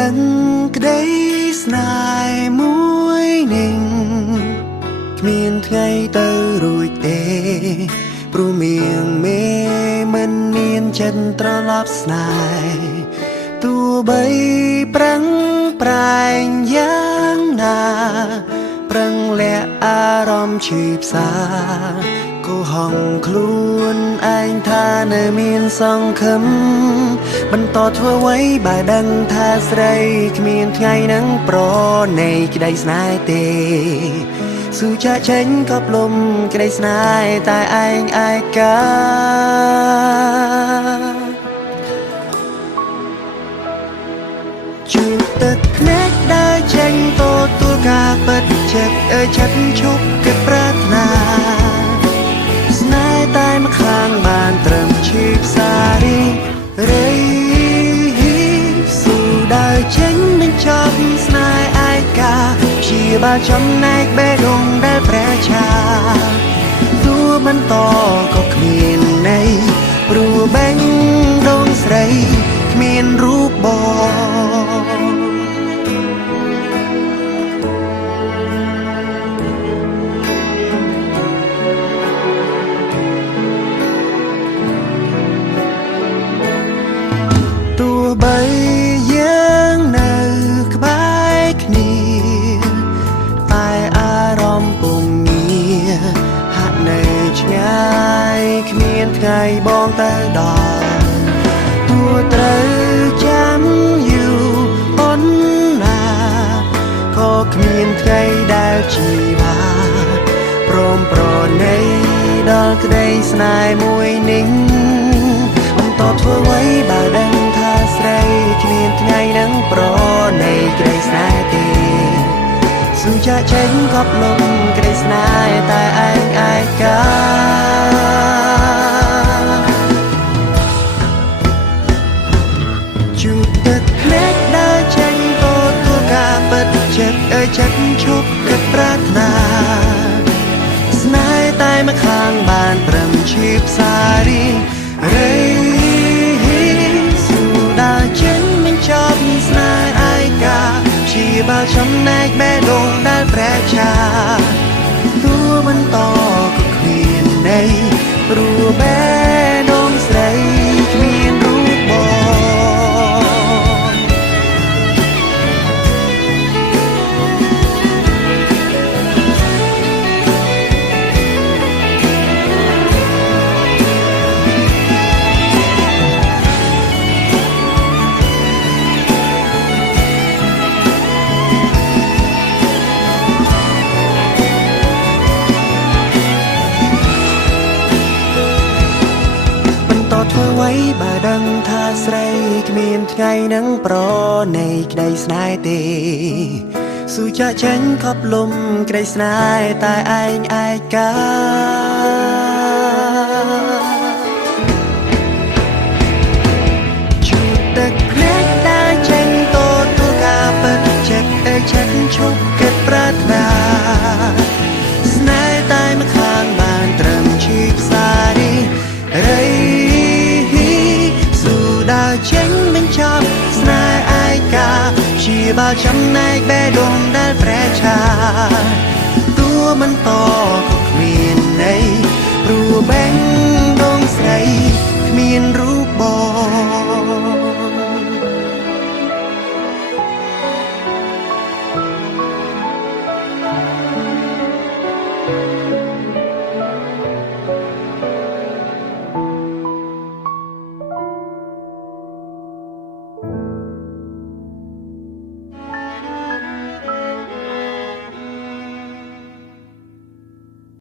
ដឹងក្តីស្នេហ៍មួយនឹងគ្មានថ្ងៃទៅរួចទេព្រោះមៀងមេមិនមានចិត្តត្រឡប់ស្នេហ៍ទោះបីប្រឹងប្រែងយ៉ាងណាប្រឹងលាក់អារម្មណ៍ឈឺផ្សាគូហងខ្លួនឯងថានៅមានសង្ឃឹមបន្តធ្វើអ្វីបើដឹងថាស្រីគ្មានថ្ងៃនឹងប្រណីក្តីស្នេហ៍ទេស៊ូចាក់ចេញក៏ផ្លុំក្តីស្នេហ៍តែឯងឯកាជួបទឹកភ្នែកដើរចេញទទួលការពិតចិត្តចិត្តឈប់គិតប្រាថ្នាស្នេហ៍តែមកខាងបានត្រឹមឈឺផ្សារីរៃស៊ូដើរចេញមិនចប់ស្នេហ៍ឯកាព្យាបាលចំណែកបេះដូងដែលព្រះឆាទោះបន្តក៏គ្មានន័យព្រោះបេះដូងស្រីគ្មានរូបបងទោះបីយើងនៅក្បែរគ្នាតែអារម្មណ៍ពុំងារហាក់នៅឆ្ងាយគ្មានថ្ងៃបងទៅដល់ទោះត្រូវចាំយូរប៉ុណ្ណាក៏គ្មានថ្ងៃដែលជីវ៉ាព្រមប្រណីដល់ក្តីស្នេហ៍មួយនេះបន្តធ្វើអ្វីបើដឹងថាស្រីគ្មានថ្ងៃនឹងប្រណីក្តីស្នេហ៍ទេស៊ូចាក់ចេញក៏ផ្លុំក្តីស្នេហ៍តែឯងឯកាជួបទឹកភ្នែកដើរចេញទទួលការពិតចិត្តចិត្តឈប់គិតប្រាថ្នាស្នេហ៍តែមកខាងបានត្រឹមឈឺផ្សារីរៃស៊ូដើរចេញមិនចប់ស្នេហ៍ឯកាព្យាបាលចំណែកបេះដូងដែលព្រះឆាទោះបន្តក៏គ្មានន័យព្រោះបេះដូងស្រីគ្មានរូបបងធ្វើអ្វីបើដឹងថាស្រីគ្មានថ្ងៃនឹងប្រណីក្តីស្នេហ៍ទេស៊ូចាក់ចេញក៏ផ្លុំក្តីស្នេហ៍តែឯងឯកាជួបទឹកភ្នែកដើរចេញទទួលការពិតចិត្តចិត្តឈប់គិតប្រាថ្នាស្នេហ៍តែមកខាងបានត្រឹមឈឺផ្សារីរៃដើរចេញមិនចប់ស្នេហ៍ឯកាព្យាបាលចំណែកបេះដូងដែលព្រះឆាទោះមិនត